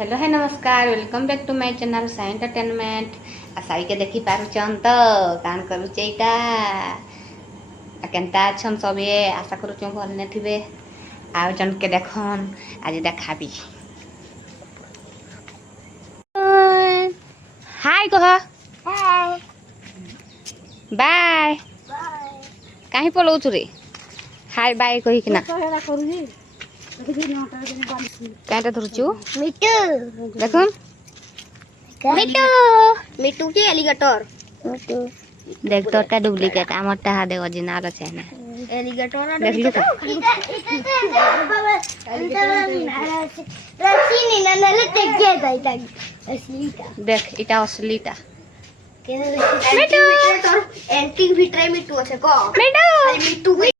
hello है नमस्कार welcome back to my channel Sai entertainment आ साई के देखी पारुचन तो कान करुचे इटा केनता छन सबे आशा करूँ भल ने थिबे आ जन के देखन आज देखाबी हाय कह हाय बाय बाय कहीं पलाउछु रे हाय बाय कही कि ना कहेला करूजी कहीं धरुचु मिट्टू देखुन मिट्टू मिट्टू की एलिगेटर मिट्टू देख तोरटा डुप्लीकेट आमरटा हा दे ओरिजिनल छै ना एलिगेटर देख लू का देख इटा असलीटा एंटी विट्रे मिट्टू আছে ক मिट्टू मिट्टू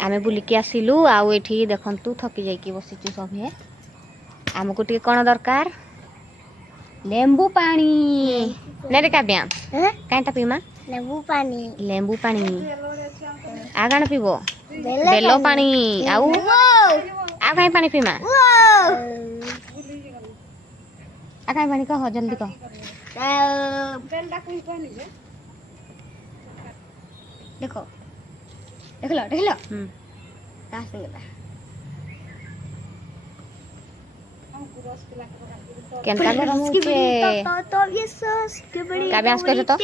आमे बुलिकी आसिलु आउ एठी देखंतु थकी जाई की बसिचु सभे आमको टी कोन दरकार लेंबू पानी नेरे का ब्याम कांटा पीमा लेबू पानी आगाण पीबो बेलो पानी आउ आ काई पानी पीमा आ काई पानी कह जल्दी कह देखो देख लो केनता गरम होचे का ब्यास कह तो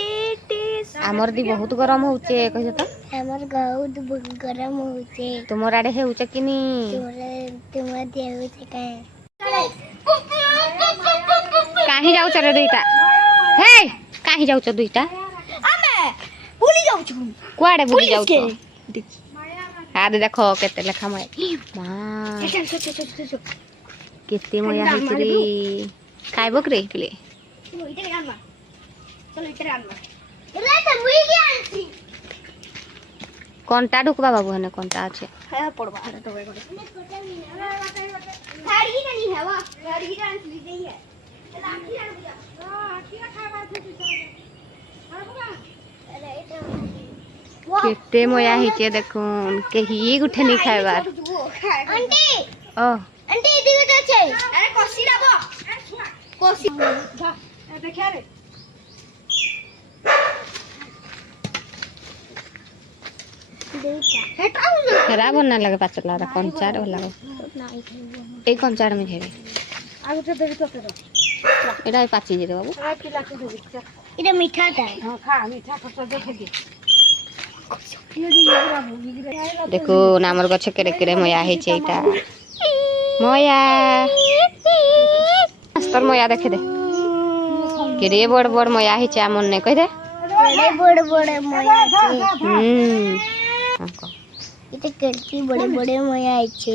हमर दी बहुत गरम होचे कह तो हमर बहुत गरम होचे तुमर आडे हेउचे कि नी तुमर दे होचे काहे काहे जाउछ रे दुईटा हे काहे जाउछ दुईटा आमे भूली जाउ छु कुआडे भूली जाउछ आ देखो केते लेखा मय मां केते मया हिचरी खाइबो करे पिले कोनटा ढुकबा बाबू हने कोनटा আছে है पड़वा है तो गाड़ी नहीं है वा गाड़ी डांस ली गई है लाठी आड़ बुझा हां किया खावा थी केते मया हिचे देखुन केही गुठे नहीं खाइबार आंटी ओ आंटी इदी गटे छे अरे कोसी लाबो कोसी जा देखा रे हेरा बना लगे पाचला रा कंचाड़ वाला ए कंचाड़ में हेबे एटा पाची जे बाबू এটা মিঠাটা देखो नामर गछ केरे केरे मया हे छे एटा मया अस्तर मया देखे दे केरे बड़ बड़ मया हे छे আমন ने कह दे বড় বড় ময়া আছে हमको এটা কেটকি বড় বড় ময়া আছে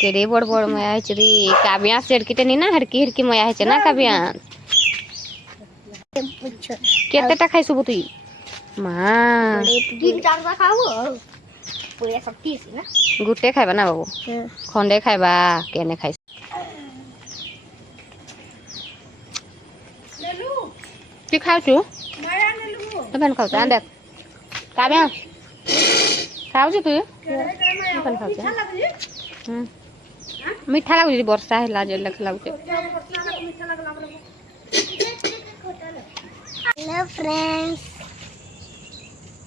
केरे बड़ बड़ मया हे छे रे काबिया सेड़कीते नी ना हड़की हड़की मया हे छे ना काबिया পুছো केतेटा खाइ सुबु तुई मां তিন চারটা খাবো পুরা শক্তি আছে না गुटे खाइबा ना बाबू खंडे खाइबा केने खाइ की खाउछु अपन खाउछु आ देख काबिया खाउछु तू अपन खाउछु मीठा लागुଛି ବର୍ଷା ହେଲା ଯେ ଲେଖ ଲାଗୁଛି hello friends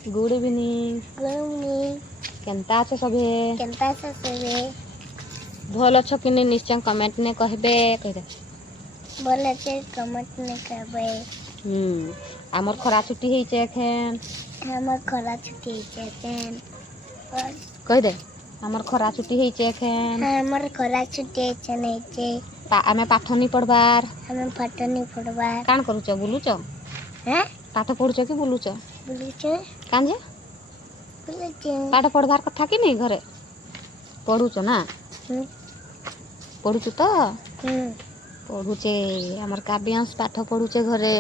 good evening good evening केनता अछ सबे केनता से सेवे भल अछ कि नहीं निश्चय कमेंट ने कहबे कह दे बोले से कमेंट ने करबे हमर खरा छुट्टी हेइ छै एखन हमर खरा छुट्टी छै एखन कह दे हमर खरा छुट्टी हेइ छै एखन हमर खरा छुट्टी छै नै छै आमे पाठ नहीं पढ़बार हमें फटनी फुटबार कान करूछ बुलुछ हैं पाठ पढुछ कि बुलुछ बोली छै कान जे बोली छै पाठ पढ़बार कथा कि नहीं घरे पढुछ ना पढुछ तो पढुचे हमर काव्यांश पाठ पढुचे घरे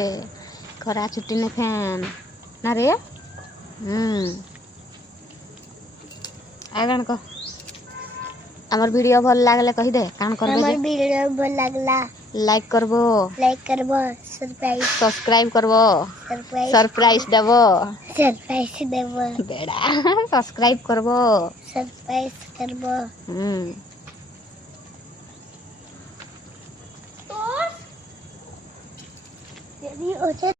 खरा छुट्टी ने फैन ना रे आगन को हमर वीडियो भल लागले कहि दे कान करबे हमर वीडियो भल लागला लाइक करबो सब्सक्राइब करबो सरप्राइज देबो बेड़ा सब्सक्राइब करबो यदि